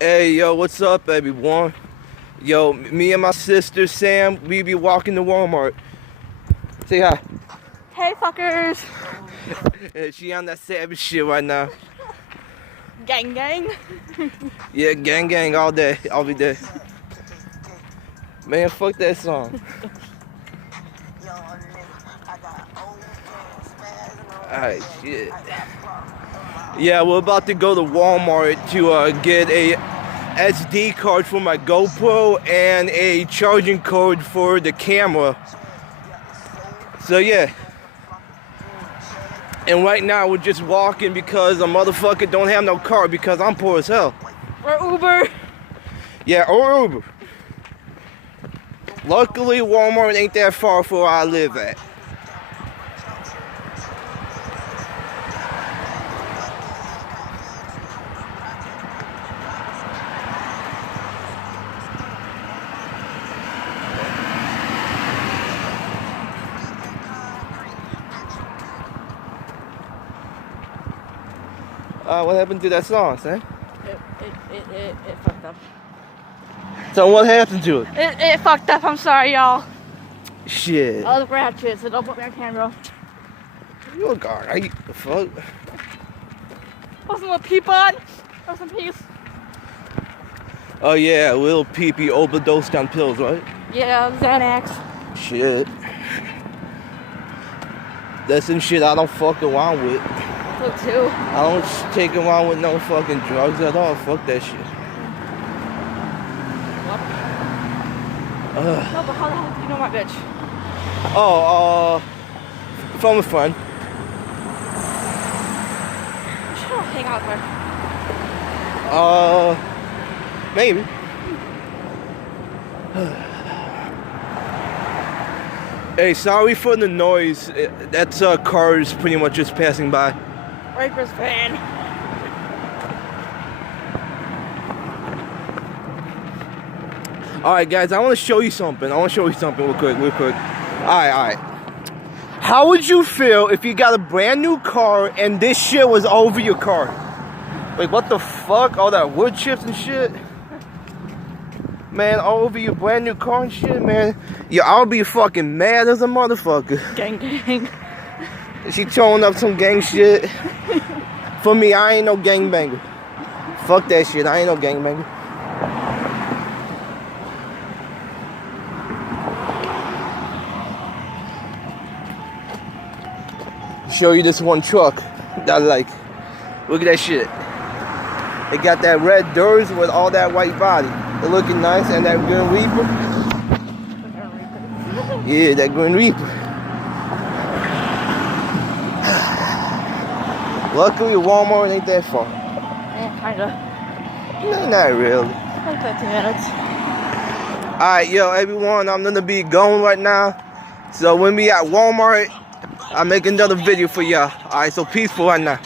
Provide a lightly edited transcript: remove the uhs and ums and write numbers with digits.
Hey, yo, what's up, everyone? Yo, me and my sister Sam, we be walking to Walmart. Say hi. Hey, fuckers. She on that savage shit right now. Gang, gang. Yeah, gang, gang, all day, all day. Man, fuck that song. Alright, shit. Yeah, we're about to go to Walmart to get a SD card for my GoPro and a charging cord for the camera. So yeah. And right now we're just walking because a motherfucker don't have no car because I'm poor as hell. Or Uber. Yeah, or Uber. Luckily Walmart ain't that far from where I live at. What happened to that song, son? It fucked up. So what happened to it? It fucked up. I'm sorry, y'all. Shit. I was ratchet, so don't put me on camera. You look alright. The fuck? Put some little peep on. Rest in peace. Oh yeah, Lil Peepee overdosed on pills, right? Yeah, Xanax. Shit. That's some shit I don't fuck around with. So too. I don't take around with no fucking drugs at all. Fuck that shit. No, but how the hell do you know my bitch? Oh, from a friend. You should all hang out with her. Maybe. Hey, sorry for the noise. That's cars pretty much just passing by. Rapers fan. Alright guys, I want to show you something. Real quick. Alright. How would you feel if you got a brand new car and this shit was over your car? Like, what the fuck? All that wood chips and shit? Man, all over your brand new car and shit, man. Yeah, I'll be fucking mad as a motherfucker. Gang, gang. She throwing up some gang shit. For me, I ain't no gangbanger. Fuck that shit, I ain't no gangbanger. Show you this one truck that I like. Look at that shit. It got that red doors with all that white body. It looking nice, and that Green Reaper. Yeah, that Green Reaper. Luckily, Walmart ain't that far. Yeah, kinda. No, not really. Like 13 minutes. Alright, yo, everyone, I'm gonna be going right now. So when we at Walmart, I'll make another video for y'all. Alright, so peaceful right now.